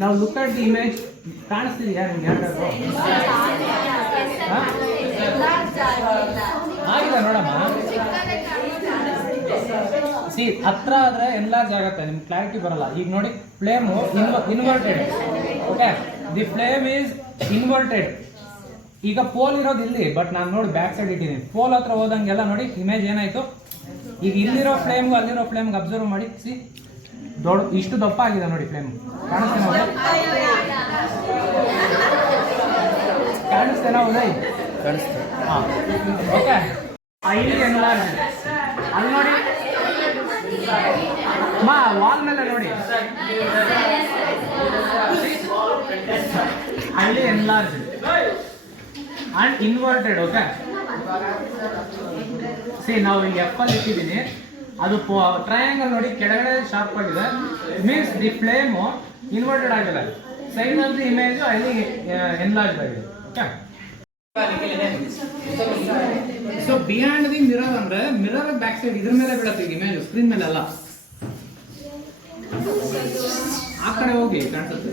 ನಾವು look at the image. ಕಾಣಿಸ್ತಿದೆಯಾ ನಿಮ್ಗೆ ಯಾಕಾದ್ರು? ಆಗಿದೆ ನೋಡಮ್ಮ. ಸಿ ಹತ್ರ ಆದ್ರೆ ಎನ್ಲಾರ್ಜ್ ಆಗುತ್ತೆ, ನಿಮ್ಗೆ ಕ್ಲಾರಿಟಿ ಬರಲ್ಲ. ಈಗ ನೋಡಿ flame inverted. Okay, the flame is inverted. ಈಗ ಪೋಲ್ ಇರೋದು ಇಲ್ಲಿ, ಬಟ್ ನಾನು ನೋಡಿ ಬ್ಯಾಕ್ ಸೈಡ್ ಇಟ್ಟಿದ್ದೀನಿ. ಪೋಲ್ ಹತ್ರ ಹೋದಂಗೆಲ್ಲ ನೋಡಿ ಇಮೇಜ್ ಏನಾಯ್ತು. ಈಗ ಇಲ್ಲಿರೋ ಫ್ಲೇಮ್ಗೂ ಅಲ್ಲಿರೋ ಫ್ಲೇಮ್ಗೆ ಅಬ್ಸರ್ವ್ ಮಾಡಿ. ಸಿ ಇಷ್ಟು ದಪ್ಪ ಆಗಿದೆ ನೋಡಿ ಫ್ಲೇಮ್. ಕಾಣಿಸ್ತೇನಾ ಉದಯ್? ಕಾಣಿಸ್ತೇನೆ. ಹಾಂ, ಓಕೆ. ಇಲ್ಲಿ ಎನ್ಲಾರ್ಜ್ ಅಲ್ಲಿ ನೋಡಿ ಮಾ ವಾಲ್ ಮೇಲೆ ನೋಡಿ, ಅಲ್ಲಿ enlarge and inverted. Okay, C ನಾವು ಈಗ ಎಫ್ ಅಲ್ಲಿ ಇಟ್ಟಿದ್ದೀನಿ, ಅದು ಟ್ರಯಾಂಗಲ್ ನೋಡಿ ಕೆಳಗಡೆ ಶಾರ್ಪ್ ಆಗಿದೆ, ಮೀನ್ಸ್ ದಿ ಫ್ಲೇಮು ಇನ್ವರ್ಟೆಡ್ ಆಗಿದೆ. ಸೈಡ್ ಆಫ್ ದಿ ಇಮೇಜ್ ಅಲ್ಲಿ ಎನ್ಲಾರ್ಜ್ ಆಗಿದೆ. Okay, so behind the mirror ಅಂದ್ರೆ ಮಿರರ್ ಬ್ಯಾಕ್ ಸೈಡ್ ಇದ್ರ ಮೇಲೆ ಬೀಳುತ್ತೆ ಇಮೇಜ್, ಸ್ಕ್ರೀನ್ ಮೇಲೆ ಅಲ್ಲ. ಆ ಕಡೆ ಹೋಗಿ ಕಾಣಿಸುತ್ತೆ.